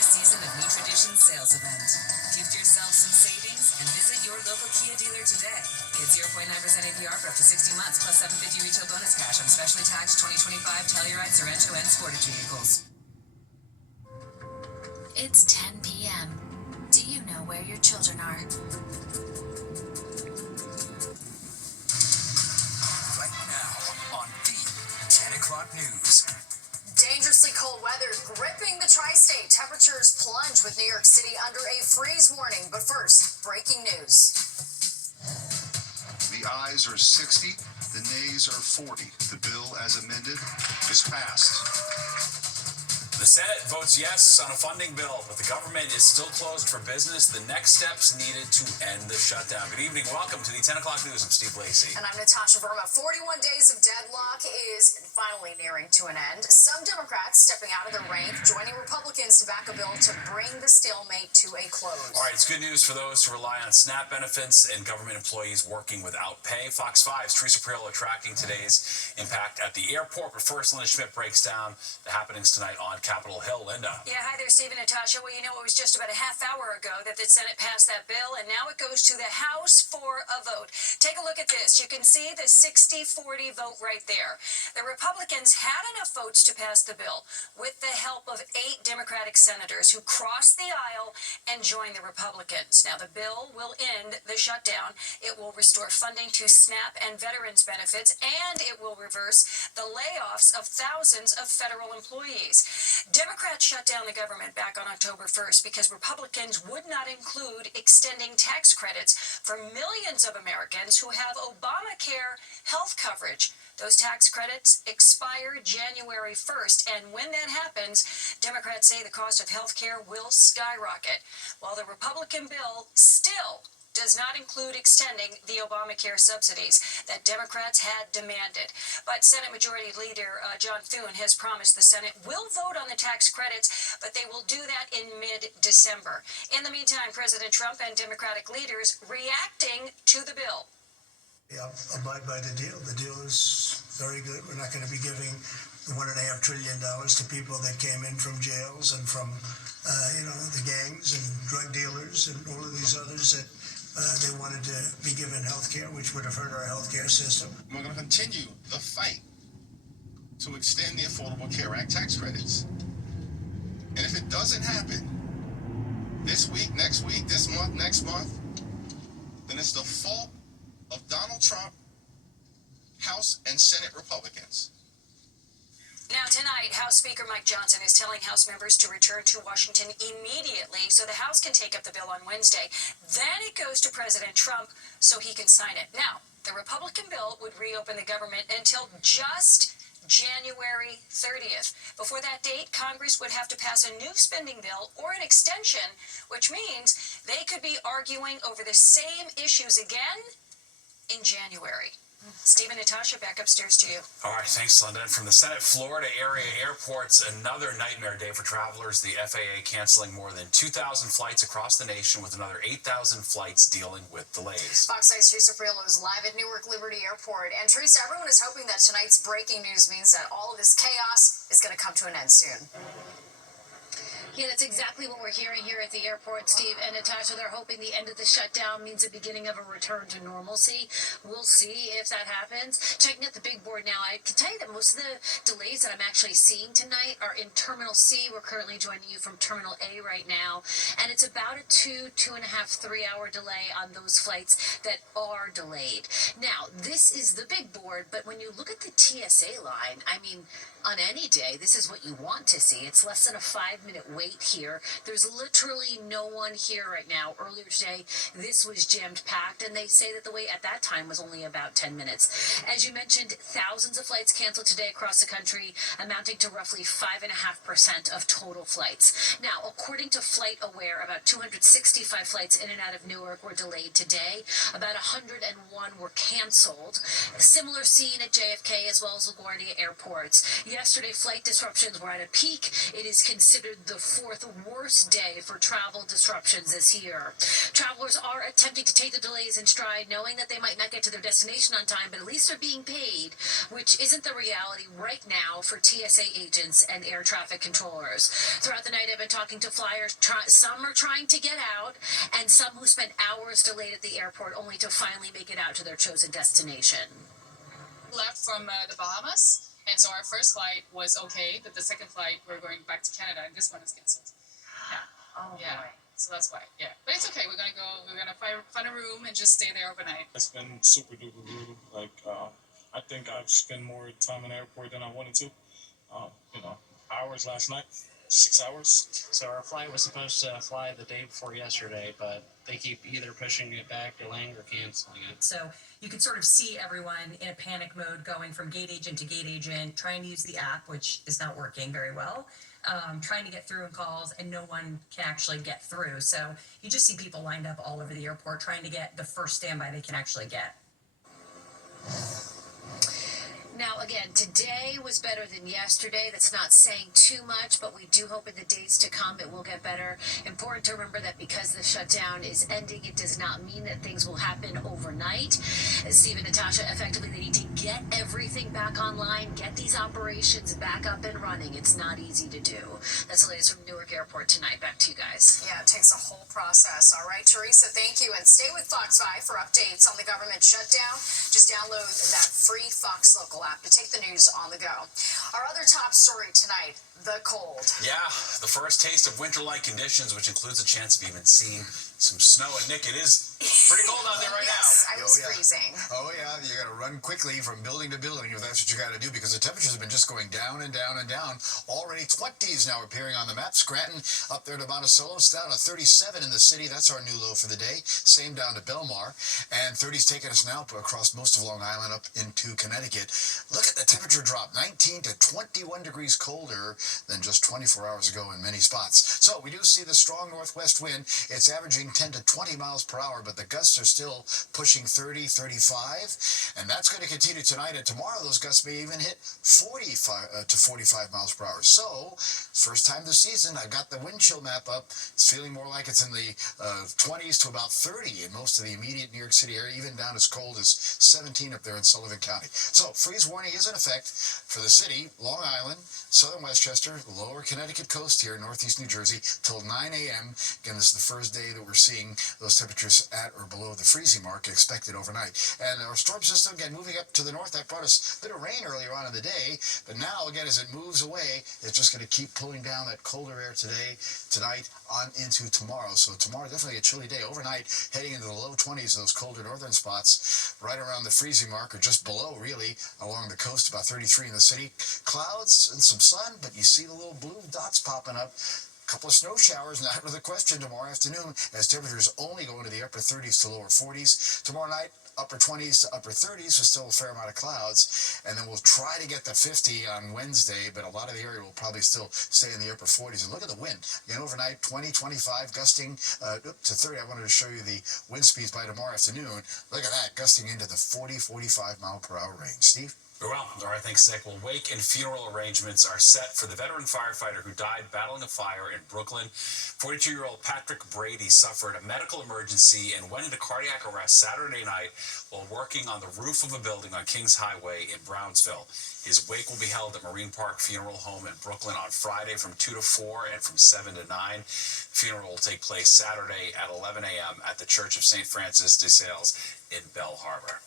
latest season of New Tradition sales event. Gift yourself some savings and visit your local Kia dealer today. Get 0.9% APR for up to 60 months plus $750 retail bonus cash on specially taxed 2025 Telluride Sorento and Sportage vehicles. It's 10 p.m. Do you know where your children are? Right now on the 10 o'clock news. Dangerously cold weather gripping the tri-state. Temperatures plunge with New York City under a freeze warning. But first, breaking news. The ayes are 60, the nays are 40. The bill as amended is passed. The Senate votes yes on a funding bill, but the government is still closed for business. The next steps needed to end the shutdown. Good evening. Welcome to the 10 o'clock news. I'm Steve Lacey. And I'm Natasha Verma. 41 days of deadlock is finally nearing to an end. Some Democrats stepping out of their rank, joining Republicans to back a bill to bring the stalemate to a close. All right, it's good news for those who rely on SNAP benefits and government employees working without pay. Fox 5's Teresa Perillo tracking today's impact at the airport. But first, Linda Schmidt breaks down the happenings tonight on Capitol Hill. Linda. Yeah, hi there, Steve and Natasha. Well, you know, it was just about a half hour ago that the Senate passed that bill, and now it goes to the House for a vote. Take a look at this. You can see the 60-40 vote right there. The Republicans had enough votes to pass the bill with the help of 8 Democratic senators who crossed the aisle and joined the Republicans. Now, the bill will end the shutdown. It will restore funding to SNAP and veterans benefits, and it will reverse the layoffs of thousands of federal employees. Democrats shut down the government back on October 1st because Republicans would not include extending tax credits for millions of Americans who have Obamacare health coverage. Those tax credits expire January 1st, and when that happens, Democrats say the cost of health care will skyrocket, while the Republican bill still does not include extending the Obamacare subsidies that Democrats had demanded. But Senate Majority Leader John Thune has promised the Senate will vote on the tax credits, but they will do that in mid-December. In the meantime, President Trump and Democratic leaders reacting to the bill. Yeah, abide by the deal. The deal is very good. We're not going to be giving the $1.5 trillion to people that came in from jails and from, the gangs and drug dealers and all of these others that they wanted to be given health care, which would have hurt our health care system. We're going to continue the fight to extend the Affordable Care Act tax credits. And if it doesn't happen this week, next week, this month, next month, then it's the fault of Donald Trump, House and Senate Republicans. Now tonight, House Speaker Mike Johnson is telling House members to return to Washington immediately so the House can take up the bill on Wednesday. Then it goes to President Trump so he can sign it. Now, the Republican bill would reopen the government until just January 30th. Before that date, Congress would have to pass a new spending bill or an extension, which means they could be arguing over the same issues again in January. Steve and Natasha, back upstairs to you. All right, thanks, Linda. And from the Senate Florida area airports, another nightmare day for travelers. The FAA canceling more than 2,000 flights across the nation, with another 8,000 flights dealing with delays. Fox 5's Teresa Perillo is live at Newark Liberty Airport. And Teresa, everyone is hoping that tonight's breaking news means that all of this chaos is going to come to an end soon. Yeah, that's exactly what we're hearing here at the airport, Steve and Natasha. They're hoping the end of the shutdown means the beginning of a return to normalcy. We'll see if that happens. Checking out the big board now, I can tell you that most of the delays that I'm actually seeing tonight are in Terminal C. We're currently joining you from Terminal A right now, and it's about a 2.5, 3-hour delay on those flights that are delayed. Now, this is the big board, but when you look at the TSA line, I mean, on any day, this is what you want to see. It's less than a 5-minute wait here. There's literally no one here right now. Earlier today, this was jammed packed, and they say that the wait at that time was only about 10 minutes. As you mentioned, thousands of flights canceled today across the country, amounting to roughly 5.5% of total flights. Now, according to FlightAware, about 265 flights in and out of Newark were delayed today. About 101 were canceled. A similar scene at JFK as well as LaGuardia airports. Yesterday, flight disruptions were at a peak. It is considered the fourth worst day for travel disruptions this year. Travelers are attempting to take the delays in stride, knowing that they might not get to their destination on time, but at least they're being paid, which isn't the reality right now for TSA agents and air traffic controllers. Throughout the night, I've been talking to flyers. Some are trying to get out, and some who spent hours delayed at the airport only to finally make it out to their chosen destination. Left from the Bahamas, and so our first flight was okay, but the second flight we're going back to Canada, and this one is canceled. Yeah. Oh Yeah. boy. So that's why. Yeah, but it's okay. We're gonna find a room and just stay there overnight. It's been super duper brutal. Like I think I've spent more time in the airport than I wanted to. Hours last night. 6 hours. So our flight was supposed to fly the day before yesterday, but they keep either pushing it back, delaying, or canceling it. So you can sort of see everyone in a panic mode going from gate agent to gate agent, trying to use the app, which is not working very well, trying to get through in calls, and no one can actually get through. So you just see people lined up all over the airport trying to get the first standby they can actually get. Now, again, today was better than yesterday. That's not saying too much, but we do hope in the days to come it will get better. Important to remember that because the shutdown is ending, it does not mean that things will happen overnight. As Steve and Natasha, effectively, they need to get everything back online, get these operations back up and running. It's not easy to do. That's the latest from Newark Airport tonight. Back to you guys. Yeah, it takes a whole process. All right, Teresa, thank you. And stay with Fox 5 for updates on the government shutdown. Just download that free Fox Local app to take the news on the go. Our other top story tonight, the cold. Yeah, the first taste of winter-like conditions, which includes a chance of even seeing some snow. And Nick, it is pretty cold out there right Yes, now. I was freezing. Oh, yeah. You got to run quickly from building to building if that's what you got to do, because the temperatures have been just going down and down and down. Already 20s now appearing on the map. Scranton up there to Monticello. It's down to 37 in the city. That's our new low for the day. Same down to Belmar. And 30s taking us now across most of Long Island up into Connecticut. Look at the temperature drop. 19 to 21 degrees colder than just 24 hours ago in many spots. So we do see the strong northwest wind. It's averaging 10 to 20 miles per hour, but the gusts are still pushing 30, 35, and that's going to continue tonight and tomorrow. Those gusts may even hit 45 to 45 miles per hour. So, first time this season, I've got the wind chill map up. It's feeling more like it's in the 20s to about 30 in most of the immediate New York City area, even down as cold as 17 up there in Sullivan County. So, freeze warning is in effect for the city, Long Island, southern Westchester, lower Connecticut coast here, northeast New Jersey, till 9 a.m. Again, this is the first day that we're seeing those temperatures at or below the freezing mark expected overnight. And our storm system, again, moving up to the north, that brought us a bit of rain earlier on in the day, but now, again, as it moves away, it's just going to keep pulling down that colder air tonight, on into tomorrow. So tomorrow, definitely a chilly day. Overnight, heading into the low 20s, those colder northern spots, right around the freezing mark, or just below, really, along the coast, about 33 in the city. Clouds and some sun, but you see the little blue dots popping up. Couple of snow showers, not with a question, tomorrow afternoon, as temperatures only go into the upper 30s to lower 40s. Tomorrow night, upper 20s to upper 30s with still a fair amount of clouds. And then we'll try to get to 50 on Wednesday, but a lot of the area will probably still stay in the upper 40s. And look at the wind. Again, overnight, 20, 25, gusting to 30. I wanted to show you the wind speeds by tomorrow afternoon. Look at that, gusting into the 40, 45 mile per hour range. Steve? Well, all right, thanks, Nick. Well, wake and funeral arrangements are set for the veteran firefighter who died battling a fire in Brooklyn. 42-year-old Patrick Brady suffered a medical emergency and went into cardiac arrest Saturday night while working on the roof of a building on Kings Highway in Brownsville. His wake will be held at Marine Park Funeral Home in Brooklyn on Friday from 2 to 4 and from 7 to 9. The funeral will take place Saturday at 11 a.m. at the Church of St. Francis de Sales in Bell Harbor.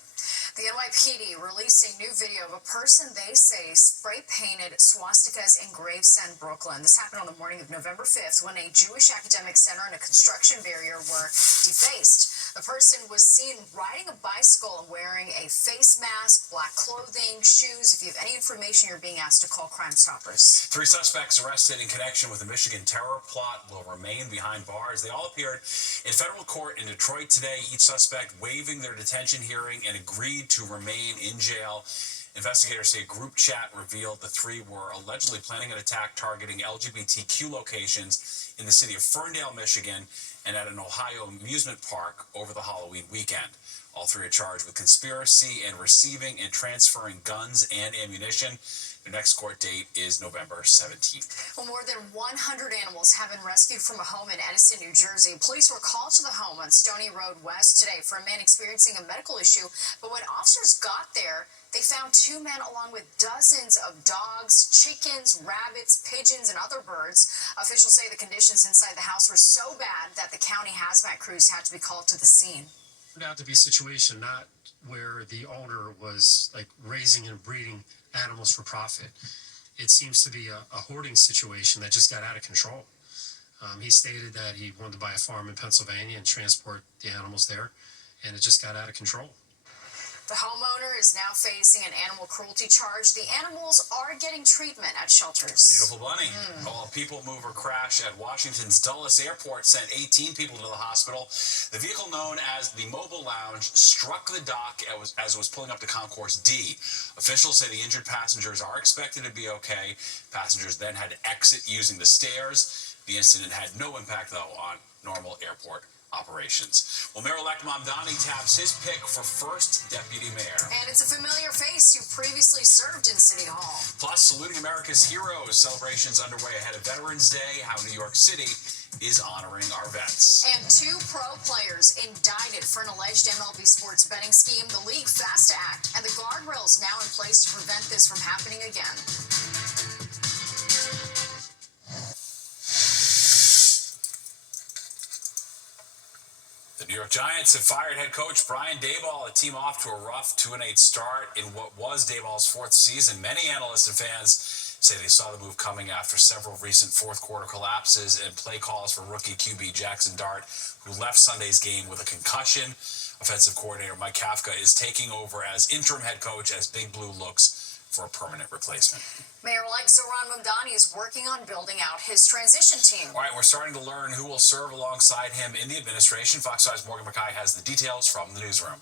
The NYPD releasing new video of a person they say spray-painted swastikas in Gravesend, Brooklyn. This happened on the morning of November 5th when a Jewish academic center and a construction barrier were defaced. The person was seen riding a bicycle and wearing a face mask, black clothing, shoes. If you have any information, you're being asked to call Crime Stoppers. 3 suspects arrested in connection with the Michigan terror plot will remain behind bars. They all appeared in federal court in Detroit today, each suspect waiving their detention hearing and agreed to remain in jail. Investigators say a group chat revealed the 3 were allegedly planning an attack targeting LGBTQ locations in the city of Ferndale, Michigan, and at an Ohio amusement park over the Halloween weekend. All 3 are charged with conspiracy and receiving and transferring guns and ammunition. Their next court date is November 17th. Well, more than 100 animals have been rescued from a home in Edison, New Jersey. Police were called to the home on Stony Road West today for a man experiencing a medical issue. But when officers got there, they found 2 men along with dozens of dogs, chickens, rabbits, pigeons, and other birds. Officials say the conditions inside the house were so bad that the county hazmat crews had to be called to the scene. It turned out to be a situation not where the owner was like raising and breeding animals for profit. It seems to be a hoarding situation that just got out of control. He stated that he wanted to buy a farm in Pennsylvania and transport the animals there, and it just got out of control. The homeowner is now facing an animal cruelty charge. The animals are getting treatment at shelters. Beautiful bunny. Well, a people mover crash at Washington's Dulles Airport sent 18 people to the hospital. The vehicle known as the Mobile Lounge struck the dock as it was pulling up to Concourse D. Officials say the injured passengers are expected to be okay. Passengers then had to exit using the stairs. The incident had no impact, though, on normal airport operations. Well, Mayor-elect Mamdani taps his pick for first deputy mayor. And it's a familiar face who previously served in City Hall. Plus, saluting America's heroes. Celebrations underway ahead of Veterans Day. How New York City is honoring our vets. And 2 pro players indicted for an alleged MLB sports betting scheme. The league FAST Act and the guardrails now in place to prevent this from happening again. The New York Giants have fired head coach Brian Daboll, a team off to a rough 2-8 start in what was Daboll's 4th season. Many analysts and fans say they saw the move coming after several recent fourth-quarter collapses and play calls for rookie QB Jackson Dart, who left Sunday's game with a concussion. Offensive coordinator Mike Kafka is taking over as interim head coach as Big Blue looks for a permanent replacement. Mayor-elect Zohran Mamdani is working on building out his transition team. All right, we're starting to learn who will serve alongside him in the administration. Fox 5's Morgan Mackay has the details from the newsroom.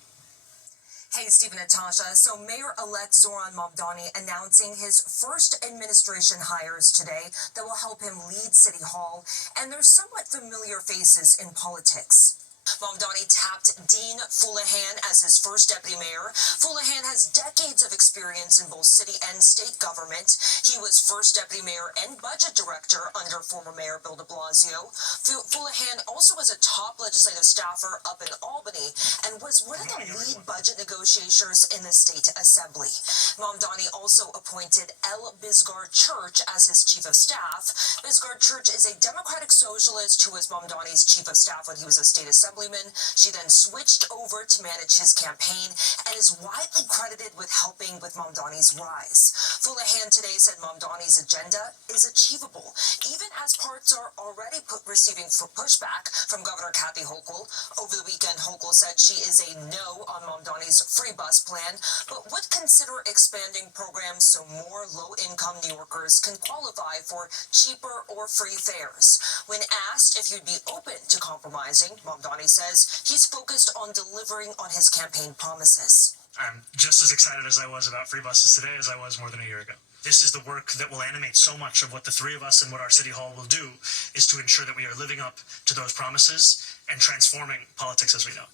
Hey, Steve and Natasha. So Mayor-elect Zohran Mamdani announcing his first administration hires today that will help him lead City Hall. And they're somewhat familiar faces in politics. Mamdani tapped Dean Fuleihan as his first deputy mayor. Fuleihan has decades of experience in both city and state government. He was first deputy mayor and budget director under former mayor Bill de Blasio. Fuleihan also was a top legislative staffer up in Albany and was one of the lead budget negotiators in the state assembly. Mamdani also appointed L. Bisgar Church as his chief of staff. Bisgar Church is a Democratic socialist who was Mamdani's chief of staff when he was a state assemblyman. She then switched over to manage his campaign and is widely credited with helping with Mamdani's rise. Fuleihan today said Mamdani's agenda is achievable, even as parts are already receiving pushback from Governor Kathy Hochul. Over the weekend, Hochul said she is a no on Mamdani's free bus plan, but would consider expanding programs so more low-income New Yorkers can qualify for cheaper or free fares. When asked if he'd be open to compromising, Mamdani says he's focused on delivering on his campaign promises. I'm just as excited as I was about free buses today as I was more than a year ago. This is the work that will animate so much of what the three of us and what our city hall will do, is to ensure that we are living up to those promises and transforming politics as we know.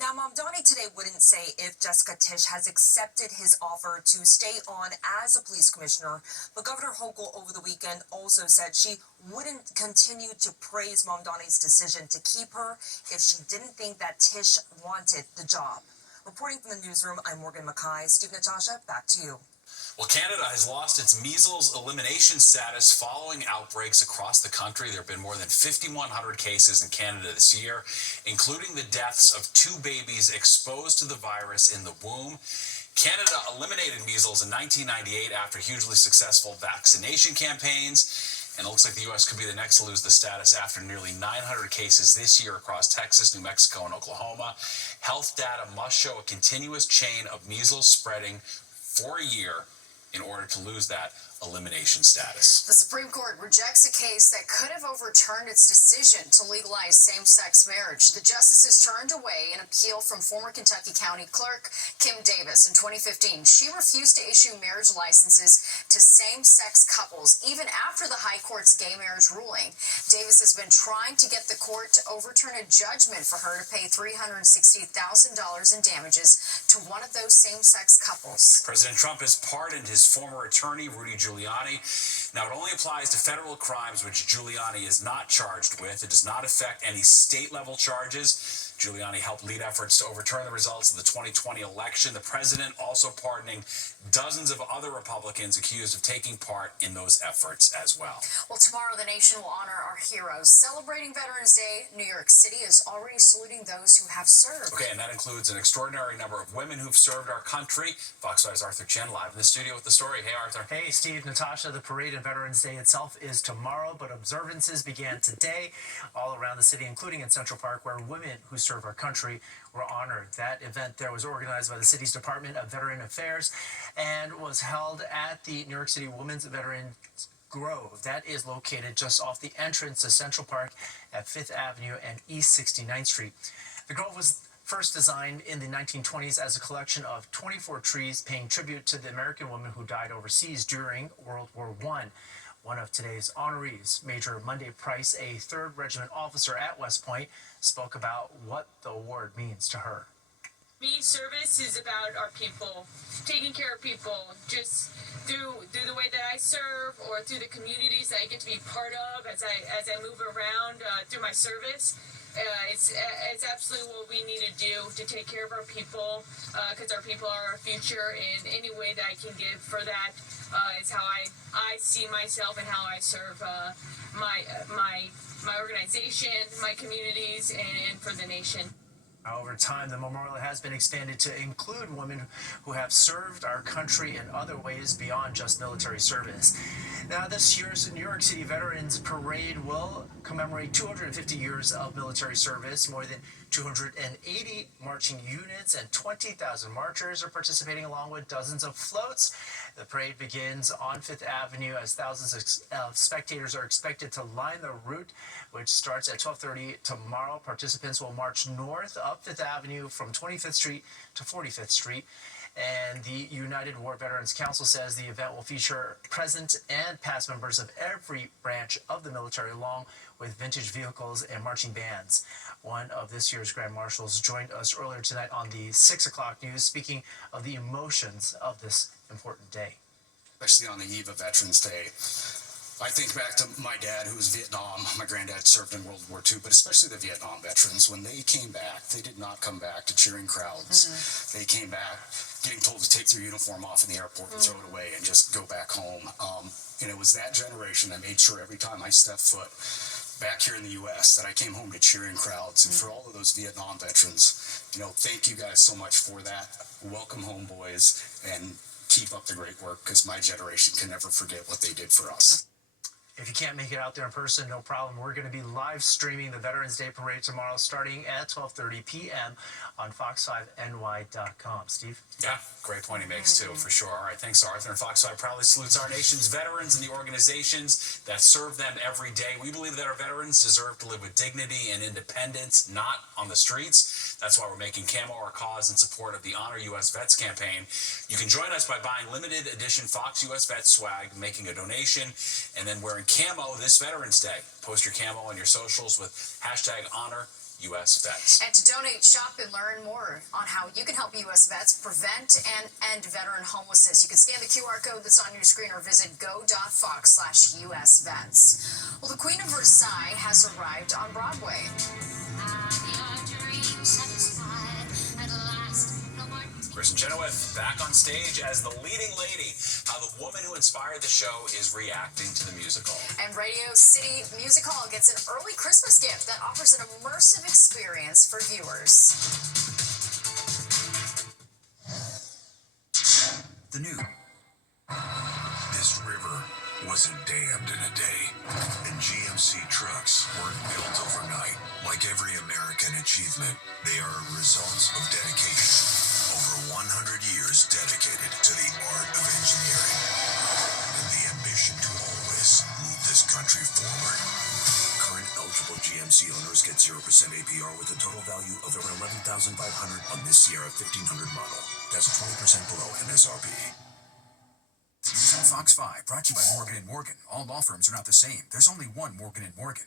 Now, Mamdani today wouldn't say if Jessica Tisch has accepted his offer to stay on as a police commissioner, but Governor Hochul over the weekend also said she wouldn't continue to praise Mamdani's decision to keep her if she didn't think that Tisch wanted the job. Reporting from the newsroom, I'm Morgan Mackay. Steve, Natasha, back to you. Well, Canada has lost its measles elimination status following outbreaks across the country. There have been more than 5,100 cases in Canada this year, including the deaths of 2 babies exposed to the virus in the womb. Canada eliminated measles in 1998 after hugely successful vaccination campaigns. And it looks like the U.S. could be the next to lose the status after nearly 900 cases this year across Texas, New Mexico, and Oklahoma. Health data must show a continuous chain of measles spreading for a year in order to lose that elimination status. The Supreme Court rejects a case that could have overturned its decision to legalize same-sex marriage. The justices turned away an appeal from former Kentucky County Clerk Kim Davis in 2015. She refused to issue marriage licenses to same-sex couples, even after the High Court's gay marriage ruling. Davis has been trying to get the court to overturn a judgment for her to pay $360,000 in damages to one of those same-sex couples. President Trump has pardoned his former attorney, Rudy Giuliani. Now, it only applies to federal crimes which Giuliani is not charged with. It does not affect any state-level charges. Giuliani helped lead efforts to overturn the results of the 2020 election. The president also pardoning dozens of other Republicans accused of taking part in those efforts as well. Well, tomorrow the nation will honor our heroes. Celebrating Veterans Day, New York City is already saluting those who have served. Okay, and that includes an extraordinary number of women who've served our country. Fox 5's Arthur Chen live in the studio with the story. Hey, Arthur. Hey, Steve, Natasha. The parade on Veterans Day itself is tomorrow, but observances began today all around the city, including in Central Park, where women who serve our country were honored. That event there was organized by the city's Department of Veteran Affairs and was held at the New York City Women's Veterans Grove. That is located just off the entrance to Central Park at 5th Avenue and East 69th Street. The Grove was first designed in the 1920s as a collection of 24 trees paying tribute to the American women who died overseas during World War I. One of today's honorees, Major Monday Price, a 3rd Regiment officer at West Point, spoke about what the award means to her. Me, service is about our people, taking care of people, just through the way that I serve or through the communities that I get to be part of as I move around through my service. It's absolutely what we need to do to take care of our people, because our people are our future, and any way that I can give for that is how I see myself and how I serve my organization, my communities, and for the nation. Over time, the memorial has been expanded to include women who have served our country in other ways beyond just military service. Now, this year's New York City Veterans Parade will commemorate 250 years of military service. More than 280 marching units and 20,000 marchers are participating, along with dozens of floats. The parade begins on 5th Avenue as thousands of spectators are expected to line the route, which starts at 12:30 tomorrow. Participants will march north up 5th Avenue from 25th Street to 45th Street. And the United War Veterans Council says the event will feature present and past members of every branch of the military, along with vintage vehicles and marching bands. One of this year's Grand Marshals joined us earlier tonight on the 6 o'clock news, speaking of the emotions of this important day. Especially on the eve of Veterans Day. I think back to my dad, who was Vietnam. My granddad served in World War II, but especially the Vietnam veterans. When they came back, they did not come back to cheering crowds. They came back getting told to take their uniform off in the airport and throw it away and just go back home. And it was that generation that made sure every time I stepped foot back here in the U.S. that I came home to cheering crowds. And for all of those Vietnam veterans, thank you guys so much for that. Welcome home, boys, and keep up the great work, because my generation can never forget what they did for us. If you can't make it out there in person, no problem. We're going to be live streaming the Veterans Day Parade tomorrow starting at 12:30 p.m. on fox5ny.com. Steve? Yeah, great point he makes, too, for sure. All right, thanks, Arthur. And Fox 5 proudly salutes our nation's veterans and the organizations that serve them every day. We believe that our veterans deserve to live with dignity and independence, not on the streets. That's why we're making Camo our cause in support of the Honor U.S. Vets campaign. You can join us by buying limited edition Fox U.S. Vets swag, making a donation, and then wearing camo this Veterans Day. Post your camo on your socials with #HonorUSVets. And to donate, shop, and learn more on how you can help U.S. vets prevent and end veteran homelessness. You can scan the QR code that's on your screen or visit go.fox/USVets. Well, the Queen of Versailles has arrived on Broadway. Kristen Chenoweth back on stage as the leading lady. How the woman who inspired the show is reacting to the musical. And Radio City Music Hall gets an early Christmas gift that offers an immersive experience for viewers. The new. This river wasn't dammed in a day, and GMC trucks weren't built overnight. Like every American achievement, they are a result of dedication. Over 100 years dedicated to the art of engineering and the country forward. Current eligible GMC owners get 0% APR with a total value of over $11,500 on this Sierra 1500 model. That's 20% below MSRP. News on Fox 5, brought to you by Morgan & Morgan. All law firms are not the same. There's only one Morgan & Morgan.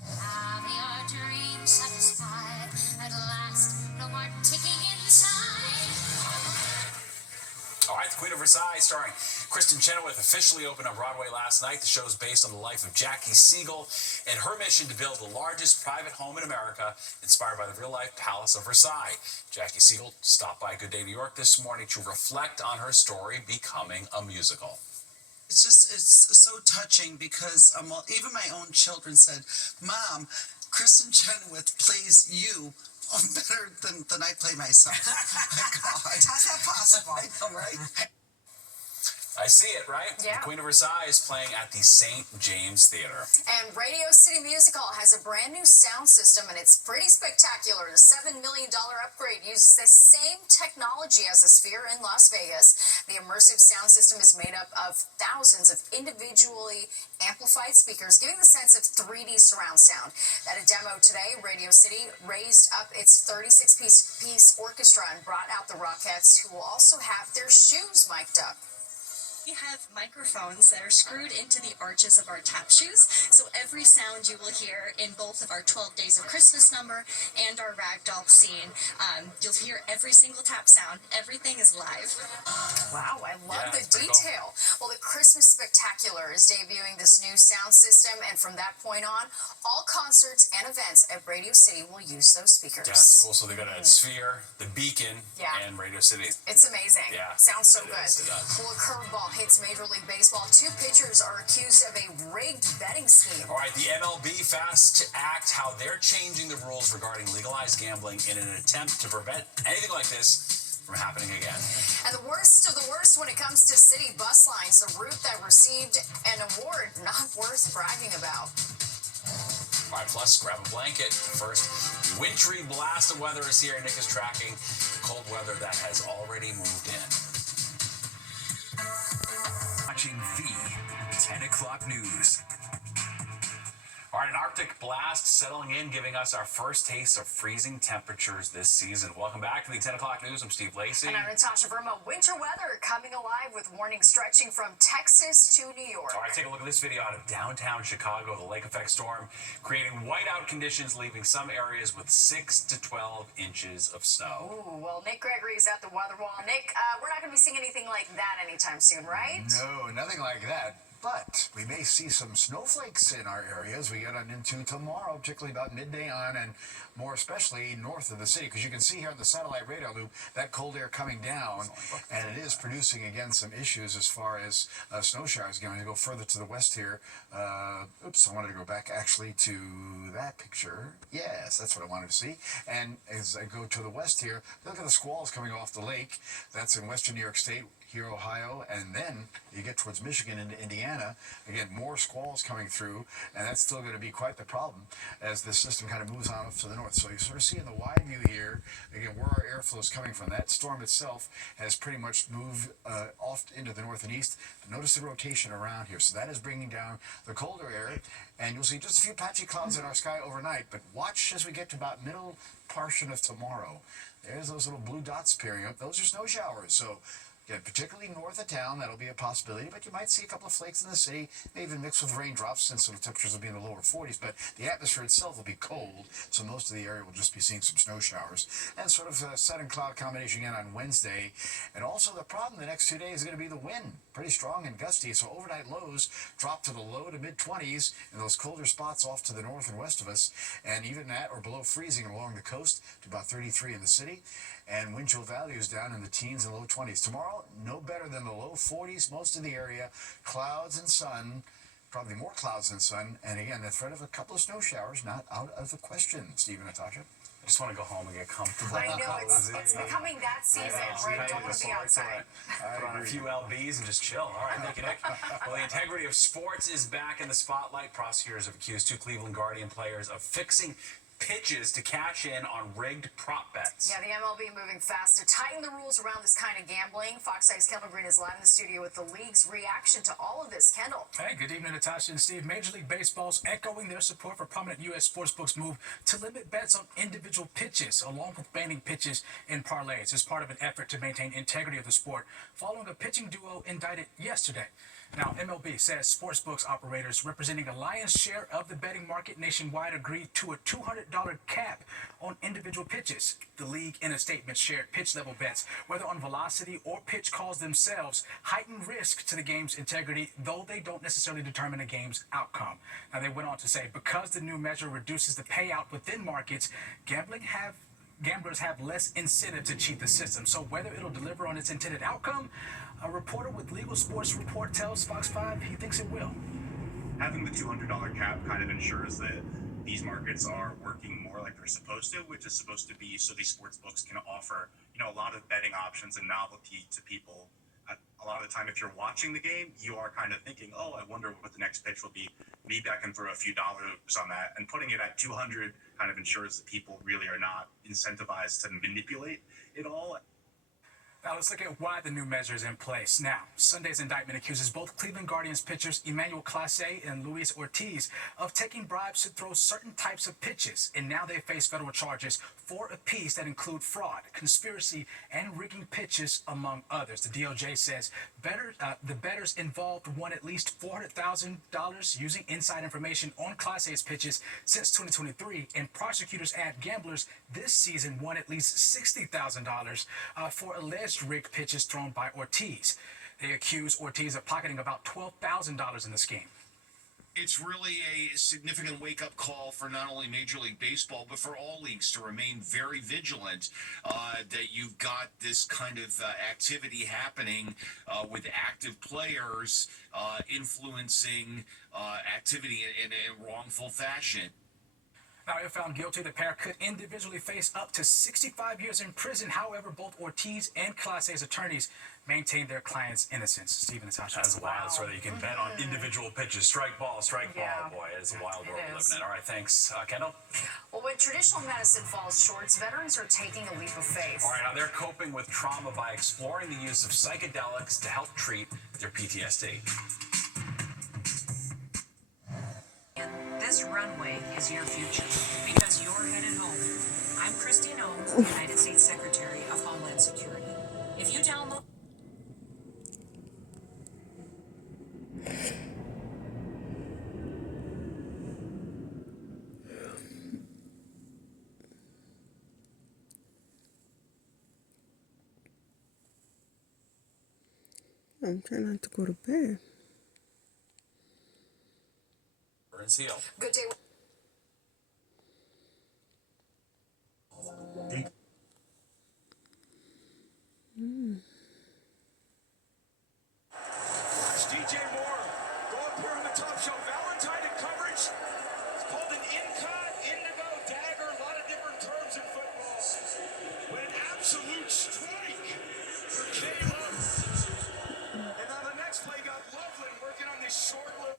Have your dreams satisfied at last? No more ticking inside. All right, The Queen of Versailles, starring Kristen Chenoweth, officially opened on Broadway last night. The show is based on the life of Jackie Siegel and her mission to build the largest private home in America, inspired by the real-life Palace of Versailles. Jackie Siegel stopped by Good Day New York this morning to reflect on her story becoming a musical. It's so touching because even my own children said, Mom, Kristen Chenoweth plays you better than I play myself. My God. How's that possible? I know, right? I see it, right? Yeah. The Queen of Versailles is playing at the St. James Theater. And Radio City Music Hall has a brand new sound system, and it's pretty spectacular. The $7 million upgrade uses the same technology as the Sphere in Las Vegas. The immersive sound system is made up of thousands of individually amplified speakers, giving the sense of 3D surround sound. At a demo today, Radio City raised up its 36-piece orchestra and brought out the Rockettes, who will also have their shoes mic'd up. We have microphones that are screwed into the arches of our tap shoes, so every sound you will hear in both of our 12 Days of Christmas number and our ragdoll scene, you'll hear every single tap sound. Everything is live. Wow, I love the pretty detail. Well, the Christmas Spectacular is debuting this new sound system, and from that point on, all concerts and events at Radio City will use those speakers. Yeah, it's cool. So they've got a Sphere, the Beacon, and Radio City. It's amazing. Yeah. Sounds so good. It does. Well, a curveball hits Major League Baseball. 2 pitchers are accused of a rigged betting scheme. All right, the MLB fast to act how they're changing the rules regarding legalized gambling in an attempt to prevent anything like this from happening again. And the worst of the worst when it comes to city bus lines, the route that received an award not worth bragging about. All right, plus grab a blanket. First, wintry blast of weather is here. Nick is tracking cold weather that has already moved in. Watching the 10 o'clock news. All right, an Arctic blast settling in, giving us our first taste of freezing temperatures this season. Welcome back to the 10 o'clock news. I'm Steve Lacey. And I'm Natasha Verma. Winter weather coming alive with warnings stretching from Texas to New York. All right, take a look at this video out of downtown Chicago. The lake effect storm creating whiteout conditions, leaving some areas with 6 to 12 inches of snow. Ooh, well, Nick Gregory is at the weather wall. Nick, we're not going to be seeing anything like that anytime soon, right? No, nothing like that. But we may see some snowflakes in our areas. We get on into tomorrow, particularly about midday on, and more especially north of the city, because you can see here on the satellite radar loop that cold air coming down, and it is producing again some issues as far as snow showers. Again, when you go further to the west here, oops, I wanted to go back actually to that picture. Yes, that's what I wanted to see. And as I go to the west here, look at the squalls coming off the lake. That's in western New York State, here Ohio, and then you get towards Michigan into Indiana. Again, more squalls coming through, and that's still going to be quite the problem as this system kind of moves on up to the north. So you sort of see in the wide view here, again, where our airflow is coming from. That storm itself has pretty much moved off into the north and east. But notice the rotation around here. So that is bringing down the colder air, and you'll see just a few patchy clouds in our sky overnight. But watch as we get to about middle portion of tomorrow. There's those little blue dots appearing up. Those are snow showers. So again, particularly north of town, that'll be a possibility, but you might see a couple of flakes in the city, maybe even mixed with raindrops, since the temperatures will be in the lower 40s, but the atmosphere itself will be cold, so most of the area will just be seeing some snow showers, and sort of a sun and cloud combination again on Wednesday. And also the problem the next 2 days is going to be the wind, pretty strong and gusty, so overnight lows drop to the low to mid-20s in those colder spots off to the north and west of us, and even at or below freezing along the coast to about 33 in the city, and wind chill values down in the teens and low 20s. Tomorrow, no better than the low 40s, most of the area, clouds and sun, probably more clouds than sun, and again, the threat of a couple of snow showers not out of the question, Steve and Natasha. I just want to go home and get comfortable. I know, it's becoming that season where I don't want to be outside. Put on a few LBs and just chill. All right, thank you, Nick. Well, the integrity of sports is back in the spotlight. Prosecutors have accused 2 Cleveland Guardian players of fixing pitches to cash in on rigged prop bets. Yeah, the MLB moving fast to tighten the rules around this kind of gambling. Fox 6's Kendall Green is live in the studio with the league's reaction to all of this. Kendall. Hey, good evening, Natasha and Steve. Major League Baseball's echoing their support for prominent U.S. sportsbooks' move to limit bets on individual pitches, along with banning pitches in parlays, as part of an effort to maintain integrity of the sport, following a pitching duo indicted yesterday. Now, MLB says sportsbooks operators representing a lion's share of the betting market nationwide agreed to a $200 cap on individual pitches. The league, in a statement, shared pitch-level bets, whether on velocity or pitch calls themselves, heighten risk to the game's integrity, though they don't necessarily determine a game's outcome. Now, they went on to say, because the new measure reduces the payout within markets, gamblers have less incentive to cheat the system. So whether it'll deliver on its intended outcome, a reporter with Legal Sports Report tells Fox 5 he thinks it will. Having the $200 cap kind of ensures that these markets are working more like they're supposed to, which is supposed to be so these sports books can offer, a lot of betting options and novelty to people. A lot of the time, if you're watching the game, you are kind of thinking, oh, I wonder what the next pitch will be. Maybe I can throw a few dollars on that. And putting it at 200 kind of ensures that people really are not incentivized to manipulate it all. Now let's look at why the new measure is in place. Now, Sunday's indictment accuses both Cleveland Guardians pitchers Emmanuel Clase and Luis Ortiz of taking bribes to throw certain types of pitches, and now they face federal charges, 4 apiece, that include fraud, conspiracy, and rigging pitches, among others. The DOJ says the bettors involved won at least $400,000 using inside information on Clase's pitches since 2023, and prosecutors add gamblers this season won at least $60,000 for alleged rigged pitches thrown by Ortiz. They accuse Ortiz of pocketing about $12,000 in the scheme. It's really a significant wake-up call for not only Major League Baseball, but for all leagues to remain very vigilant that you've got this kind of activity happening with active players influencing activity in a wrongful fashion. Now, if found guilty, the pair could individually face up to 65 years in prison. However, both Ortiz and Clase's attorneys maintain their client's innocence. Stephen, Natasha. That's a wild story that you can bet on individual pitches. Strike ball. Boy, it's a wild world we live in. All right, thanks. Kendall? Well, when traditional medicine falls short, veterans are taking a leap of faith. All right, now they're coping with trauma by exploring the use of psychedelics to help treat their PTSD. This runway is your future because you're headed home. I'm Christine Owens, United States Secretary of Homeland Security. If you tell them... I'm trying not to go to bed. Heel. Good day. It's DJ Moore. Go up here on the top show. Valentine in coverage. It's called an in-cut, indigo, dagger, a lot of different terms in football. But an absolute strike for Caleb. And on the next play, got Loveland working on this short look.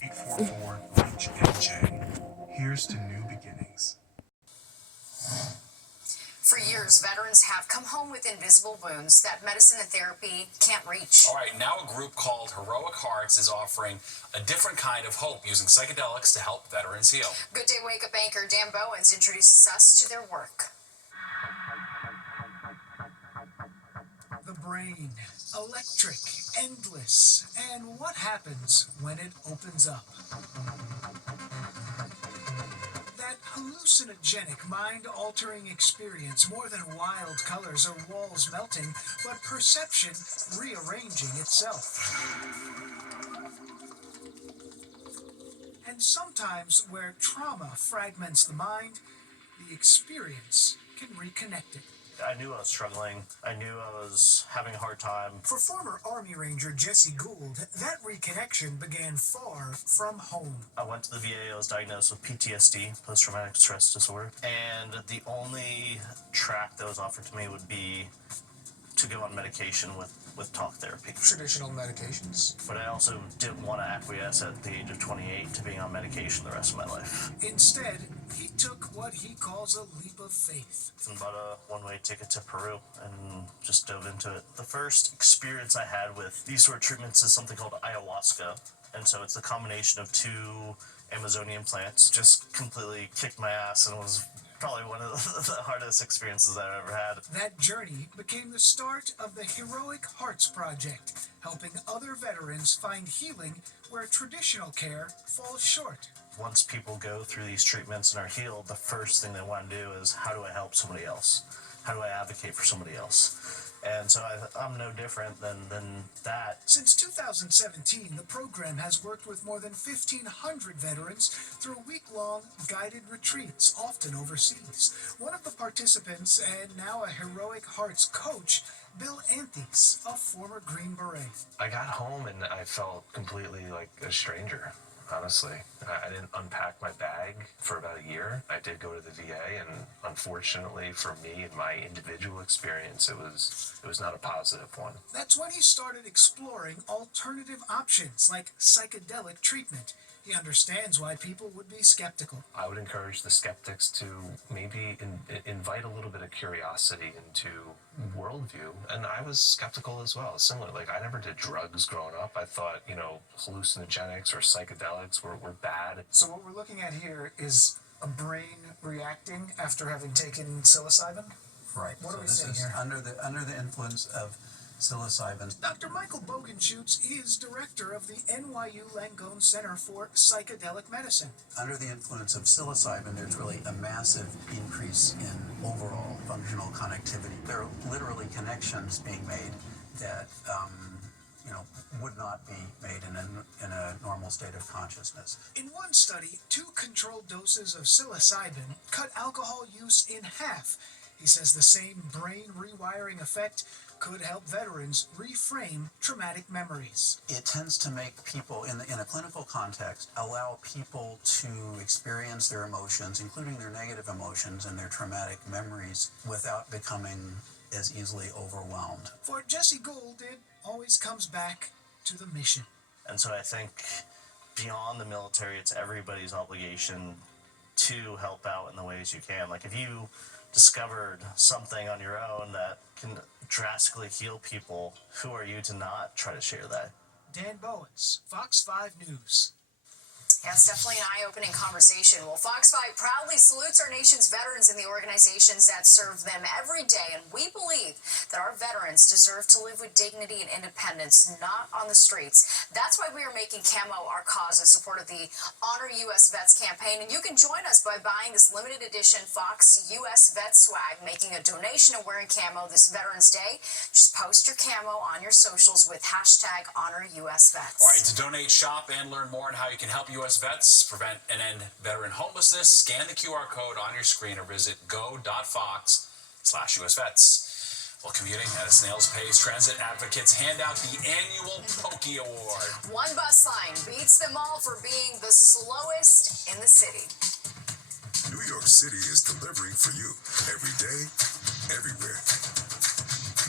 844 HNJ. Here's to new beginnings. For years, veterans have come home with invisible wounds that medicine and therapy can't reach. All right, now a group called Heroic Hearts is offering a different kind of hope using psychedelics to help veterans heal. Good Day Wake Up anchor Dan Bowens introduces us to their work. The brain, electric, endless, and what happens when it opens up? That hallucinogenic, mind-altering experience, more than wild colors or walls melting, but perception rearranging itself. And sometimes where trauma fragments the mind, the experience can reconnect it. I knew I was struggling. I knew I was having a hard time. For former Army Ranger Jesse Gould, that reconnection began far from home. I went to the VA. I was diagnosed with PTSD, post-traumatic stress disorder, and the only track that was offered to me would be to go on medication with with talk therapy. Traditional medications. But I also didn't want to acquiesce at the age of 28 to being on medication the rest of my life. Instead, he took what he calls a leap of faith. And bought a one-way ticket to Peru and just dove into it. The first experience I had with these sort of treatments is something called ayahuasca. And so it's a combination of 2 Amazonian plants. Just completely kicked my ass and was probably one of the hardest experiences I've ever had. That journey became the start of the Heroic Hearts Project, helping other veterans find healing where traditional care falls short. Once people go through these treatments and are healed, the first thing they want to do is, how do I help somebody else? How do I advocate for somebody else? And so I'm no different than that. Since 2017, the program has worked with more than 1,500 veterans through week-long guided retreats, often overseas. One of the participants, and now a Heroic Hearts coach, Bill Anthes, a former Green Beret. I got home and I felt completely like a stranger. Honestly, I didn't unpack my bag for about a year. I did go to the VA, and unfortunately for me and my individual experience, it was not a positive one. That's when he started exploring alternative options like psychedelic treatment. He understands why people would be skeptical. I would encourage the skeptics to maybe invite a little bit of curiosity into worldview. And I was skeptical as well. Similar, like I never did drugs growing up. I thought, hallucinogenics or psychedelics were bad. So what we're looking at here is a brain reacting after having taken psilocybin? Right. What are we this seeing is here? under the influence of psilocybin. Dr. Michael Bogenschutz is director of the NYU Langone Center for Psychedelic Medicine. Under the influence of psilocybin, there's really a massive increase in overall functional connectivity. There are literally connections being made that would not be made in a normal state of consciousness. In one study, 2 controlled doses of psilocybin cut alcohol use in half. He says the same brain rewiring effect could help veterans reframe traumatic memories. It tends to make people, in a clinical context, allow people to experience their emotions, including their negative emotions and their traumatic memories, without becoming as easily overwhelmed. For Jesse Gould, it always comes back to the mission. And so I think beyond the military, it's everybody's obligation to help out in the ways you can. Like if you discovered something on your own that can drastically heal people, who are you to not try to share that? Dan Bowens, Fox 5 News. Yeah, it's definitely an eye-opening conversation. Well, Fox 5 proudly salutes our nation's veterans and the organizations that serve them every day, and we believe that our veterans deserve to live with dignity and independence, not on the streets. That's why we are making camo our cause in support of the Honor U.S. Vets campaign, and you can join us by buying this limited edition Fox U.S. Vet swag, making a donation and wearing camo this Veterans Day. Just post your camo on your socials with hashtag Honor U.S. Vets. All right, to donate, shop, and learn more on how you can help U.S. Vets prevent and end veteran homelessness, scan the QR code on your screen or visit go.fox/US Vets. While commuting at a snail's pace, transit advocates hand out the annual Pokey Award. One bus line beats them all for being the slowest in the city. New York City is delivering for you every day, everywhere.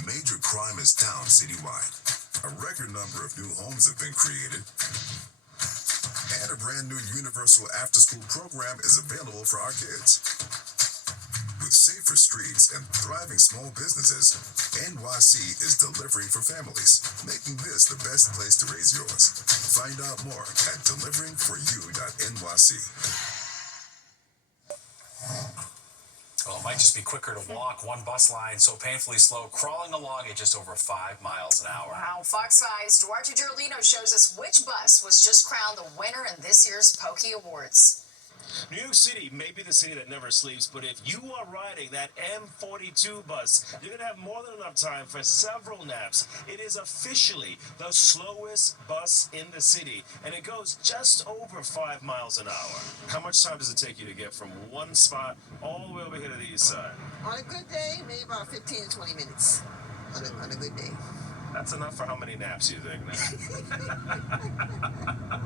Major crime is down citywide. A record number of new homes have been created. And a brand new universal after-school program is available for our kids. With safer streets and thriving small businesses, NYC is delivering for families, making this the best place to raise yours. Find out more at deliveringforyou.nyc. Well, it might just be quicker to walk. One bus line so painfully slow, crawling along at just over 5 miles an hour. Wow, Fox 5's Duarte Giorlino shows us which bus was just crowned the winner in this year's Pokey Awards. New York City may be the city that never sleeps, but if you are riding that M42 bus, you're going to have more than enough time for several naps. It is officially the slowest bus in the city, and it goes just over 5 miles an hour. How much time does it take you to get from one spot all the way over here to the east side? On a good day, maybe about 15 to 20 minutes. On a good day. That's enough for how many naps you think now?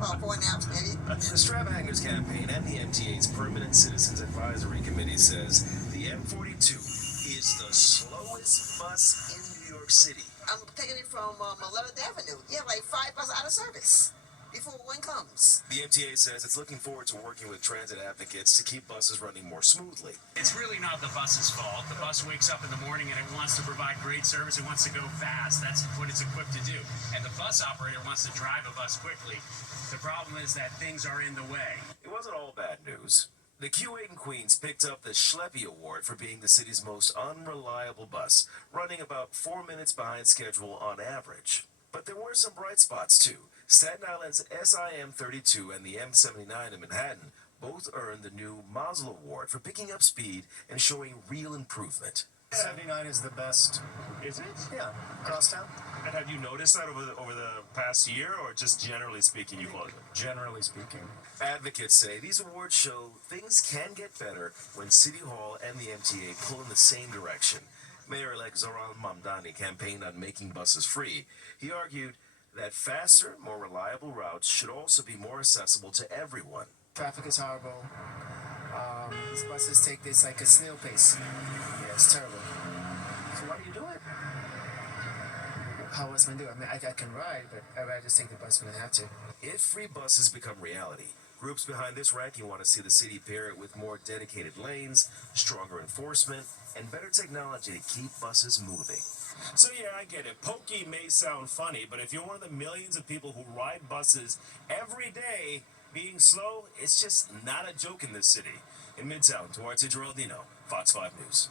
Well, 4 naps maybe. The Strap Hangers campaign and the MTA's Permanent Citizens Advisory Committee says the M42 is the slowest bus in New York City. I'm taking it from 11th Avenue. Yeah, like 5 buses out of service before one comes. The MTA says it's looking forward to working with transit advocates to keep buses running more smoothly. It's really not the bus's fault. The bus wakes up in the morning and it wants to provide great service. It wants to go fast. That's what it's equipped to do. And the bus operator wants to drive a bus quickly. The problem is that things are in the way. It wasn't all bad news. The Q8 in Queens picked up the Schleppy Award for being the city's most unreliable bus, running about 4 minutes behind schedule on average. But there were some bright spots too. Staten Island's SIM32 and the M79 in Manhattan both earned the new Mazel Award for picking up speed and showing real improvement. 79 is the best. Is it? Yeah, across town. And have you noticed that over the past year, or just generally speaking, you call it? Generally speaking. Advocates say these awards show things can get better when City Hall and the MTA pull in the same direction. Mayor-elect Zoran Mamdani campaigned on making buses free. He argued that faster, more reliable routes should also be more accessible to everyone. Traffic is horrible. These buses take this like a snail pace. Yeah, it's terrible. So why do you do it? How else am I do? I mean, I can ride, but I'd rather just take the bus when I have to. If free buses become reality, groups behind this ranking want to see the city pair it with more dedicated lanes, stronger enforcement, and better technology to keep buses moving. So yeah, I get it. Pokey may sound funny, but if you're one of the millions of people who ride buses every day, being slow, it's just not a joke in this city. In Midtown, Duarte Geraldino, Fox 5 News.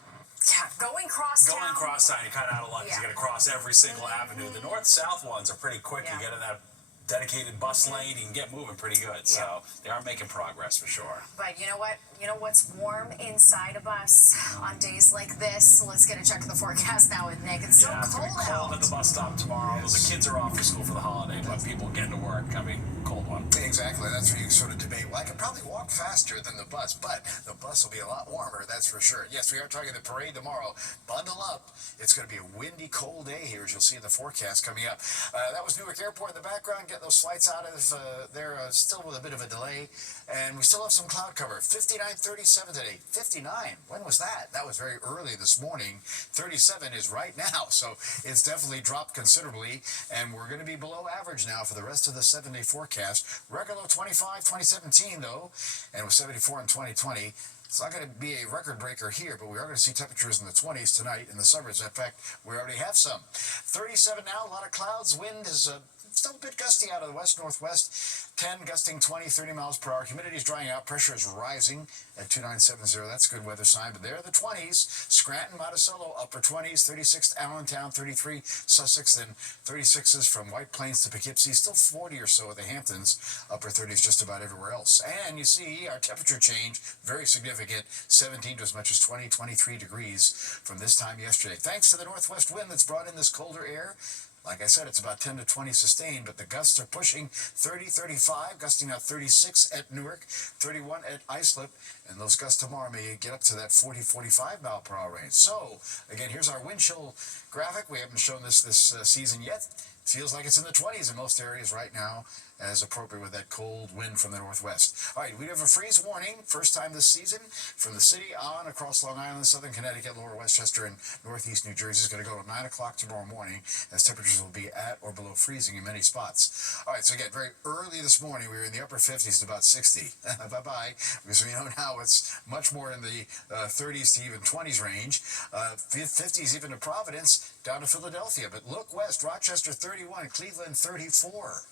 Yeah, going crosstown. Going crosstown, you're kind of out of luck because you got to cross every single avenue. The north-south ones are pretty quick. You get in that dedicated bus lane, you can get moving pretty good. So they are making progress for sure. But you know what? You know what's warm inside a bus on days like this? Let's get a check of the forecast now with Nick. It's so cold it's out. Cold at the bus stop tomorrow. Well, the kids are off for school for the holiday, but people getting to work. I mean, cold one. Exactly. That's where you sort of debate. Well, I could probably walk faster than the bus, but the bus will be a lot warmer, that's for sure. Yes, we are talking the parade tomorrow. Bundle up. It's going to be a windy, cold day here, as you'll see in the forecast coming up. That was Newark Airport in the background. Get those flights out of there still with a bit of a delay. And we still have some cloud cover. 59-37 today. 59. When was that? That was very early this morning. 37 is right now. So it's definitely dropped considerably. And we're going to be below average now for the rest of the 7-day forecast. Record low 25, 2017 though. And with 74 in 2020. It's not going to be a record breaker here, but we are going to see temperatures in the 20s tonight in the suburbs. In fact, we already have some. 37 now, a lot of clouds. Wind is still a bit gusty out of the west-northwest. 10 gusting 20, 30 miles per hour. Humidity is drying out. Pressure is rising at 2970. That's a good weather sign. But there are the 20s. Scranton, Monticello, upper 20s. 36th, Allentown, 33. Sussex, then 36s from White Plains to Poughkeepsie. Still 40 or so at the Hamptons. Upper 30s just about everywhere else. And you see our temperature change, very significant. 17 to as much as 20, 23 degrees from this time yesterday. Thanks to the northwest wind that's brought in this colder air. Like I said, it's about 10 to 20 sustained, but the gusts are pushing 30, 35, gusting out 36 at Newark, 31 at Islip, and those gusts tomorrow may get up to that 40, 45 mile per hour range. So, again, here's our wind chill graphic. We haven't shown this season yet. Feels like it's in the 20s in most areas right now, as appropriate with that cold wind from the northwest. All right, we have a freeze warning, first time this season, from the city on across Long Island, southern Connecticut, lower Westchester, and northeast New Jersey. Is going to go to 9 o'clock tomorrow morning, as temperatures will be at or below freezing in many spots. All right, so again, very early this morning, we were in the upper 50s to about 60. Bye-bye, because we know now it's much more in the 30s to even 20s range. 50s even to Providence, down to Philadelphia. But look west, Rochester 31, Cleveland 34.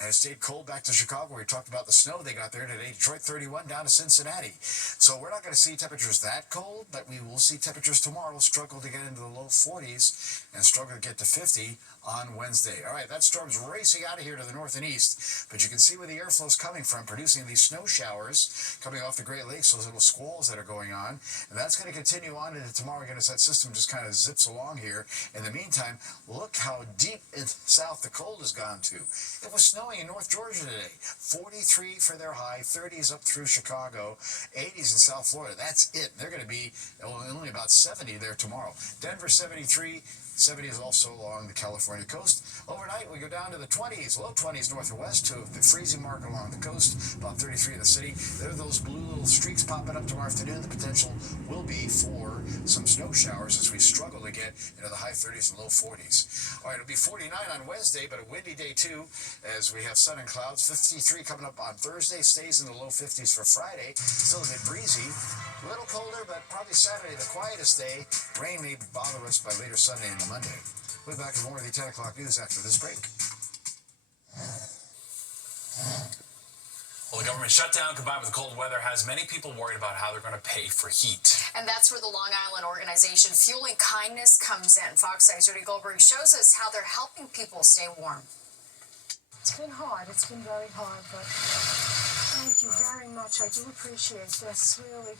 And it stayed cold back to Chicago. We talked about the snow they got there today. Detroit 31 down to Cincinnati. So we're not going to see temperatures that cold, but we will see temperatures tomorrow struggle to get into the low 40s and struggle to get to 50 on Wednesday. All right, that storm's racing out of here to the north and east, but you can see where the airflow is coming from, producing these snow showers coming off the Great Lakes, those little squalls that are going on. And that's going to continue on into tomorrow again as that system just kind of zips along here. In the meantime, look how deep in south the cold has gone to. It was snowing in North Georgia today. 43 for their high, 30s up through Chicago, 80s in South Florida. That's it. They're going to be only about 70 there tomorrow. Denver 73. 70s also along the California coast. Overnight, we go down to the 20s, low 20s north and west to the freezing mark along the coast, about 33 in the city. There are those blue little streaks popping up tomorrow afternoon. The potential will be for some snow showers as we struggle we get into the high 30s and low 40s. All right, it'll be 49 on Wednesday, but a windy day too, as we have sun and clouds. 53 coming up on Thursday, stays in the low 50s for Friday. Still a bit breezy, a little colder, but probably Saturday the quietest day. Rain may bother us by later Sunday and Monday. We'll be back with more of the 10 o'clock news after this break. Well, the government shutdown combined with the cold weather has many people worried about how they're going to pay for heat. And that's where the Long Island organization Fueling Kindness comes in. Fox 5's Judy Goldberg shows us how they're helping people stay warm. It's been hard. It's been very hard, but thank you very much. I do appreciate this, really.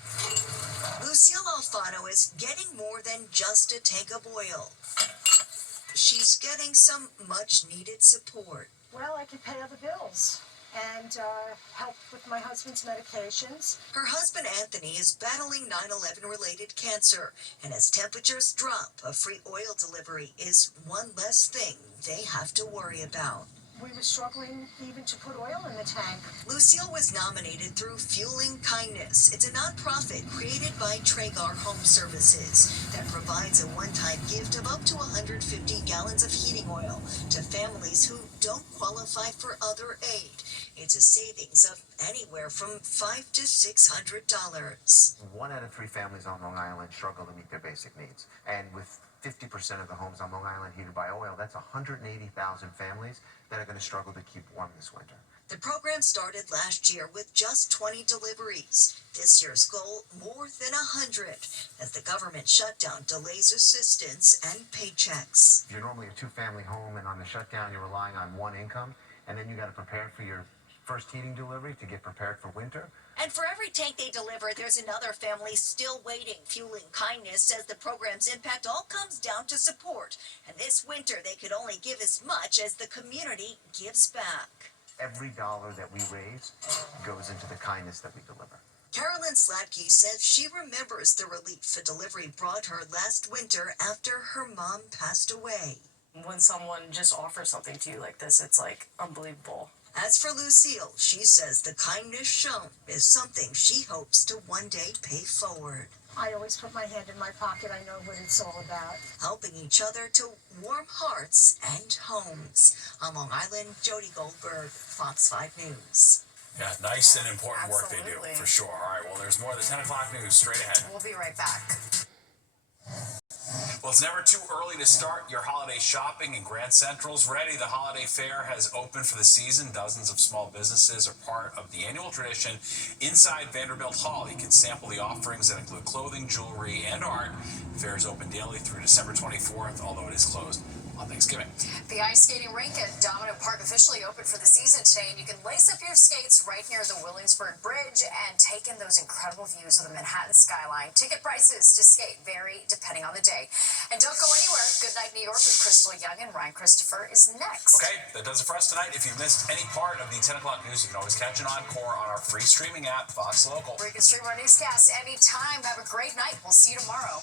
Lucille Alfano is getting more than just a tank of oil. She's getting some much-needed support. Well, I can pay other bills and help with my husband's medications. Her husband, Anthony, is battling 9/11-related cancer, and as temperatures drop, a free oil delivery is one less thing they have to worry about. We were struggling even to put oil in the tank. Lucille was nominated through Fueling Kindness. It's a nonprofit created by Traeger Home Services that provides a one-time gift of up to 150 gallons of heating oil to families who don't qualify for other aid. It's a savings of anywhere from $500 to $600. 1 out of 3 families on Long Island struggle to meet their basic needs. And with 50% of the homes on Long Island heated by oil, that's 180,000 families that are going to struggle to keep warm this winter. The program started last year with just 20 deliveries. This year's goal, more than 100, as the government shutdown delays assistance and paychecks. If you're normally a 2-family home and on the shutdown you're relying on one income, and then you got to prepare for your first heating delivery to get prepared for winter. And for every tank they deliver, there's another family still waiting. Fueling Kindness says the program's impact all comes down to support. And this winter, they could only give as much as the community gives back. Every dollar that we raise goes into the kindness that we deliver. Carolyn Slatke says she remembers the relief a delivery brought her last winter after her mom passed away. When someone just offers something to you like this, it's like unbelievable. As for Lucille, she says the kindness shown is something she hopes to one day pay forward. I always put my hand in my pocket. I know what it's all about. Helping each other to warm hearts and homes. On Long Island, Jody Goldberg, Fox 5 News. Yeah, nice and important work they do, for sure. All right, well, there's more of the 10 o'clock news straight ahead. We'll be right back. Well, it's never too early to start your holiday shopping, and Grand Central's ready. The holiday fair has opened for the season. Dozens of small businesses are part of the annual tradition. Inside Vanderbilt Hall, you can sample the offerings that include clothing, jewelry, and art. The fair is open daily through December 24th, although it is closed on Thanksgiving. The ice skating rink at Domino Park officially opened for the season today, and you can lace up your skates right near the Williamsburg Bridge and take in those incredible views of the Manhattan skyline. Ticket prices to skate vary depending on the day. And don't go anywhere. Good Night New York with Crystal Young and Ryan Christopher is next. Okay, that does it for us tonight. If you missed any part of the 10 o'clock news, you can always catch an encore on our free streaming app, Fox Local. Where you can stream our newscasts anytime. Have a great night. We'll see you tomorrow.